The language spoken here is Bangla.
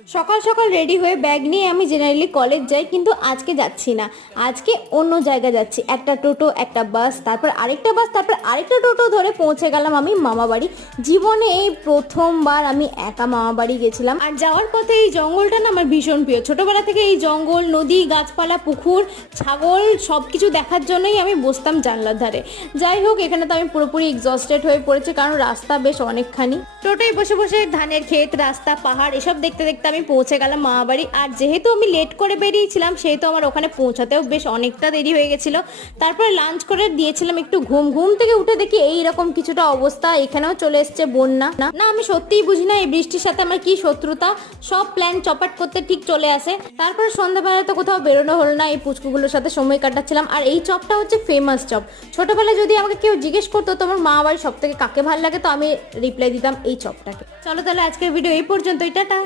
সকাল সকাল রেডি হয়ে ব্যাগ নিয়ে আমি জেনারেলি কলেজ যাই, কিন্তু আজকে যাচ্ছি না। আজকে অন্য জায়গায় যাচ্ছি। একটা টোটো, একটা বাস, তারপর আরেকটা বাস, তারপর আরেকটা টোটো ধরে পৌঁছে গেলাম আমি মামা বাড়ি। জীবনে এই প্রথমবার আমি একা মামা বাড়ি গেছিলাম। আর যাওয়ার পথে এই জঙ্গলটা না আমার ভীষণ প্রিয়। ছোটবেলা থেকে এই জঙ্গল, নদী, গাছপালা, পুকুর, ছাগল সব কিছু দেখার জন্যই আমি বসতাম জানলার ধারে। যাই হোক, এখানে তো আমি পুরোপুরি এক্সস্টেড হয়ে পড়েছি, কারণ রাস্তা বেশ অনেকখানি। টোটোয় বসে বসে ধানের ক্ষেত, রাস্তা, পাহাড় এসব দেখতে দেখতে আমি পৌঁছে গেলাম মামা বাড়ি। আর যেহেতু আমি লেট করে বেরিয়েছিলাম, সেহেতু আমার ওখানে পৌঁছাতেও বেশ অনেকটা দেরি হয়ে গেছিলো। তারপরে লাঞ্চ করে দিয়েছিলাম একটু ঘুম থেকে উঠে দেখি এইরকম কিছুটা অবস্থা। এখানেও চলে এসছে বন্যা। না, আমি সত্যিই বুঝি না এই বৃষ্টির সাথে আমার কি শত্রুতা। সব প্ল্যান চপাট করতে ঠিক চলে আসে। তারপরে সন্ধ্যাবেলা তো কোথাও বেরোনো হলো না, এই পুচকুগুলোর সাথে সময় কাটাচ্ছিলাম। আর এই চপটা হচ্ছে ফেমাস চপ। ছোটবেলায় যদি আমাকে কেউ জিজ্ঞেস করতো তোমার মা বাড়ি সব থেকে কাকে ভালো লাগে, তো আমি রিপ্লাই দিতাম এই চপটাকে। চলো তাহলে আজকের ভিডিও এই পর্যন্তই, টাটা।